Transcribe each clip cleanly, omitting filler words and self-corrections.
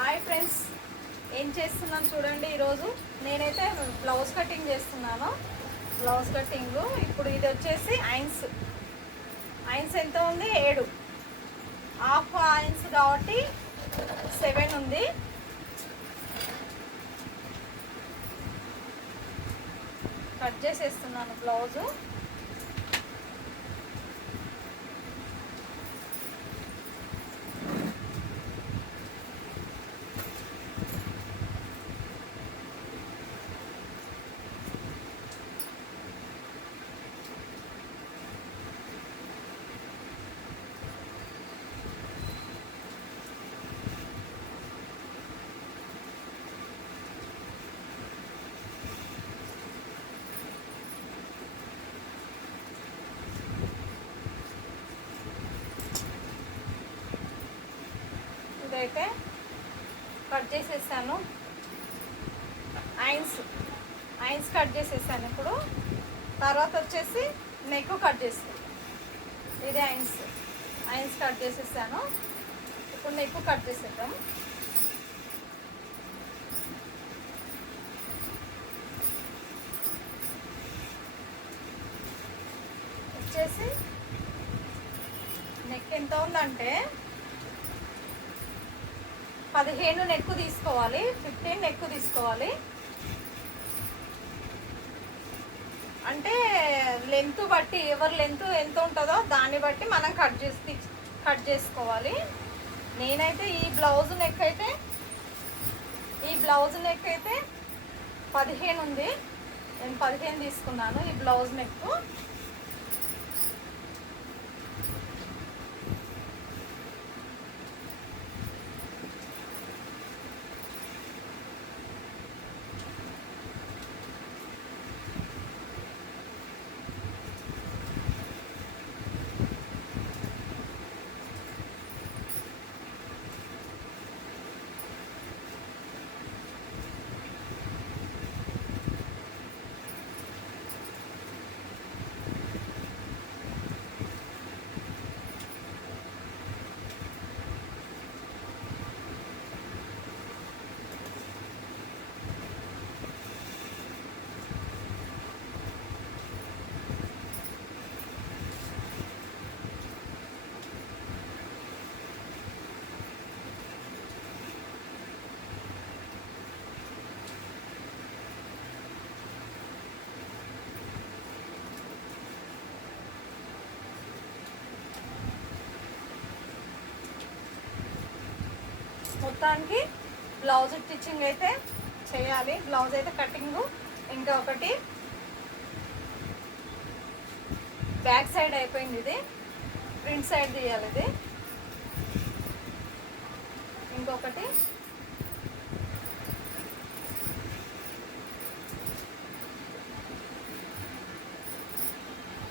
Hi friends, ఏం చేస్తున్నాను చూడండి. ఈరోజు నేనైతే బ్లౌజ్ కటింగ్ చేస్తున్నాను. బ్లౌజ్ కటింగ్ ఇప్పుడు ఇది వచ్చేసి ఐన్స్ ఎంత ఉంది? 7. హాఫ్ ఐన్స్ కాబట్టి 7 ఉంది. కట్ చేసేస్తున్నాను బ్లౌజు. ఇదైతే కట్ చేసేసాను. ఐన్స్ కట్ చేసేసాను. ఇప్పుడు తర్వాత వచ్చేసి నెక్ కట్ చేస్తాను. ఇదే ఐన్స్ కట్ చేసేసాను. ఇప్పుడు నెక్ కట్ చేసేద్దాం. వచ్చేసి నెక్ ఎంత ఉందంటే 15 నెక్ తీసుకోవాలి, 15 నెక్ తీసుకోవాలి. అంటే లెంత్ బట్టి, ఎవరి లెంత్ ఎంత ఉంటుందో దాన్ని బట్టి మనం కట్ చేసుకోవాలి. నేనైతే ఈ బ్లౌజ్ నెక్ అయితే 15 ఉంది. నేను 15 తీసుకున్నాను ఈ బ్లౌజ్ నెక్. మొత్తానికి బ్లౌజ్ స్టిచ్చింగ్ అయితే చేయాలి. బ్లౌజ్ అయితే కటింగ్, ఇంకా ఒకటి బ్యాక్ సైడ్ అయిపోయింది. ఇది ఫ్రంట్ సైడ్ తీయాలి. ఇది ఇంకొకటి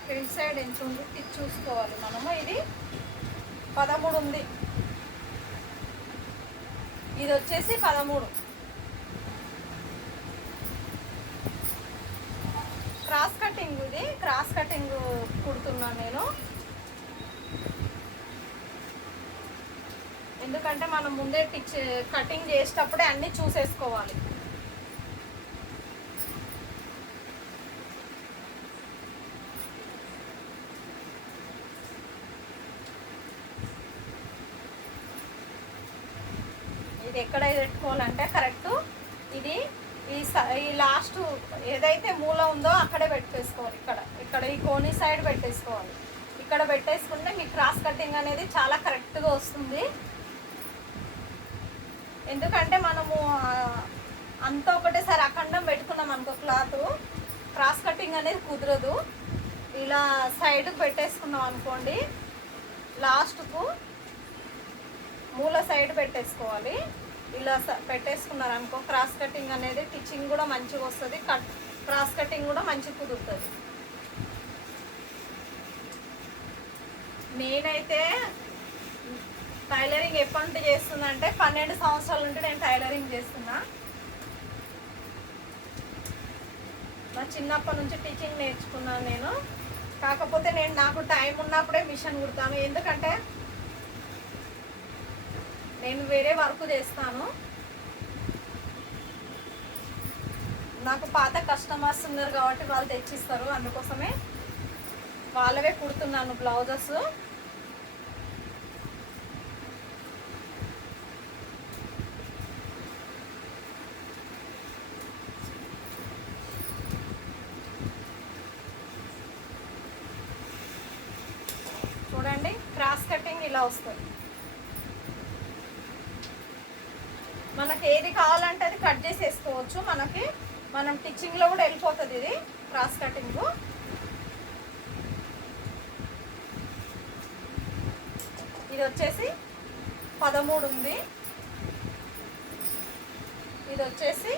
ఫ్రంట్ సైడ్ ఎంత ఉంది చూసుకోవాలి మనము. ఇది 13 ఉంది. ఇది వచ్చేసి 13. క్రాస్ కటింగ్, ఇది క్రాస్ కటింగ్ కుడుతున్నాను నేను. ఎందుకంటే మనం ముందే కటింగ్ చేసేటప్పుడే అన్నీ చూసేసుకోవాలి. ఇది ఎక్కడ పెట్టుకోవాలంటే కరెక్ట్ ఇది ఈ లాస్ట్ ఏదైతే మూల ఉందో అక్కడే పెట్టేసుకోవాలి. ఇక్కడ ఈ కోని సైడ్ పెట్టేసుకోవాలి. ఇక్కడ పెట్టేసుకుంటే మీ క్రాస్ కటింగ్ అనేది చాలా కరెక్ట్గా వస్తుంది. ఎందుకంటే మనము అంతా ఒకటేసారి అఖండం పెట్టుకున్నాం అనుకో, క్లాత్ క్రాస్ కటింగ్ అనేది కుదరదు. ఇలా సైడ్కి పెట్టేసుకున్నాం అనుకోండి, లాస్ట్కు మూల సైడ్ పెట్టేసుకోవాలి. ఇలా పెట్టేసుకున్నారు అనుకో, క్రాస్ కటింగ్ అనేది స్టిచ్చింగ్ కూడా మంచిగా వస్తుంది. క్రాస్ కటింగ్ కూడా మంచిగా కుదురుతుంది. నేనైతే టైలరింగ్ ఎప్పటి నుండి చేస్తున్నా అంటే 12 సంవత్సరాల నుండి నేను టైలరింగ్ చేస్తున్నా. నా చిన్నప్పటి నుంచి టీచింగ్ నేర్చుకున్నాను నేను. కాకపోతే నాకు టైం ఉన్నప్పుడే మిషన్ కుడతాను. ఎందుకంటే నేను వేరే వర్క్ చేస్తాను. నాకు పాత కస్టమర్స్ ఉన్నారు కాబట్టి వాళ్ళు తెచ్చిస్తారు, అందుకోసమే వాళ్ళవే కుడుతున్నాను బ్లౌజెస్. చూడండి క్రాస్ కటింగ్ ఇలా వస్తుంది. మనకి ఏది కావాలంటే అది కట్ చేసేసుకోవచ్చు. మనం టిచ్చింగ్లో కూడా వెళ్ళిపోతుంది ఇది క్రాస్ కటింగ్. ఇది వచ్చేసి 13 ఉంది, ఇది వచ్చేసి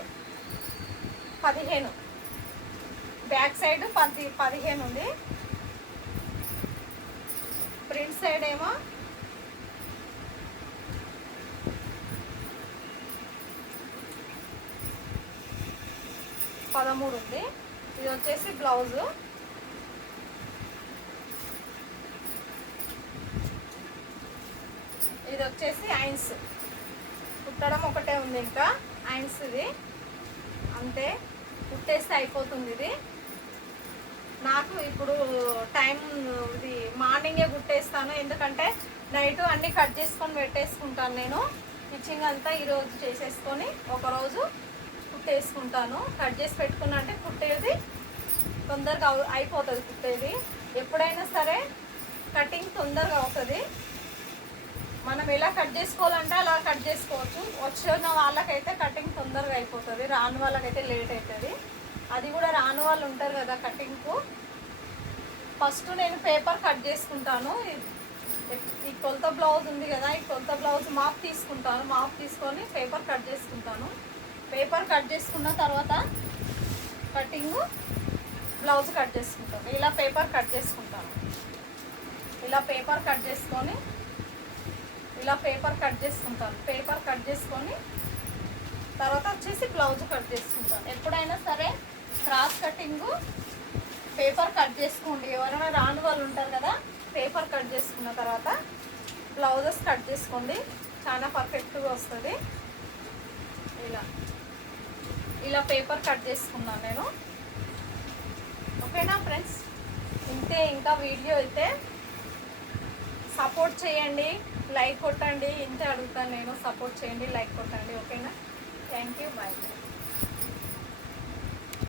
15, బ్యాక్ సైడ్ 15 ఉంది, ఫ్రంట్ సైడ్ ఏమో 13 ఉంది. ఇది వచ్చేసి బ్లౌజు. ఇది వచ్చేసి ఐన్స్. కుట్టడం ఒకటే ఉంది, ఇంకా ఐన్స్ ఇది అంతే, కుట్టేస్తే అయిపోతుంది. ఇది నాకు ఇప్పుడు టైం ఇది మార్నింగే కుట్టేస్తాను, ఎందుకంటే నైట్ అన్నీ కట్ చేసుకొని పెట్టేసుకుంటాను. నేను స్టిచ్చింగ్ అంతా ఈరోజు చేసేసుకొని ఒకరోజు కుట్టేసుకుంటాను. కట్ చేసి పెట్టుకున్నా అంటే కుట్టేది తొందరగా అయిపోతుంది. కుట్టేది ఎప్పుడైనా సరే కటింగ్ తొందరగా అవుతుంది. మనం ఎలా కట్ చేసుకోవాలంటే అలా కట్ చేసుకోవచ్చు. వచ్చిన వాళ్ళకైతే కటింగ్ తొందరగా అయిపోతుంది, రాని వాళ్ళకైతే లేట్ అవుతుంది. అది కూడా రాని వాళ్ళు ఉంటారు కదా కటింగ్కు. ఫస్ట్ నేను పేపర్ కట్ చేసుకుంటాను. ఈ కొలత బ్లౌజ్ ఉంది కదా, ఈ కొలత బ్లౌజ్ మాప్ తీసుకుంటాను. మాప్ తీసుకొని పేపర్ కట్ చేసుకుంటాను. పేపర్ కట్ చేసుకున్న తర్వాత కటింగ్ బ్లౌజ్ కట్ చేసుకుంటాను. ఇలా పేపర్ కట్ చేసుకుంటాను. ఇలా పేపర్ కట్ చేసుకొని పేపర్ కట్ చేసుకొని తర్వాత వచ్చేసి బ్లౌజ్ కట్ చేసుకుంటాను. ఎప్పుడైనా సరే క్రాస్ కటింగ్ పేపర్ కట్ చేసుకోండి. ఎవరైనా రాని వాళ్ళు ఉంటారు కదా, పేపర్ కట్ చేసుకున్న తర్వాత బ్లౌజెస్ కట్ చేసుకోండి, చాలా పర్ఫెక్ట్గా వస్తుంది. ఇలా పేపర్ కట్ చేసుకున్నాను నేను. ఓకేనా ఫ్రెండ్స్, ఇంతే. ఇంకా వీడియో అయితే సపోర్ట్ చేయండి, లైక్ కొట్టండి. ఇంతే అడుగుతాను నేను, సపోర్ట్ చేయండి, లైక్ కొట్టండి. ఓకేనా, థ్యాంక్ యూ, బాయ్.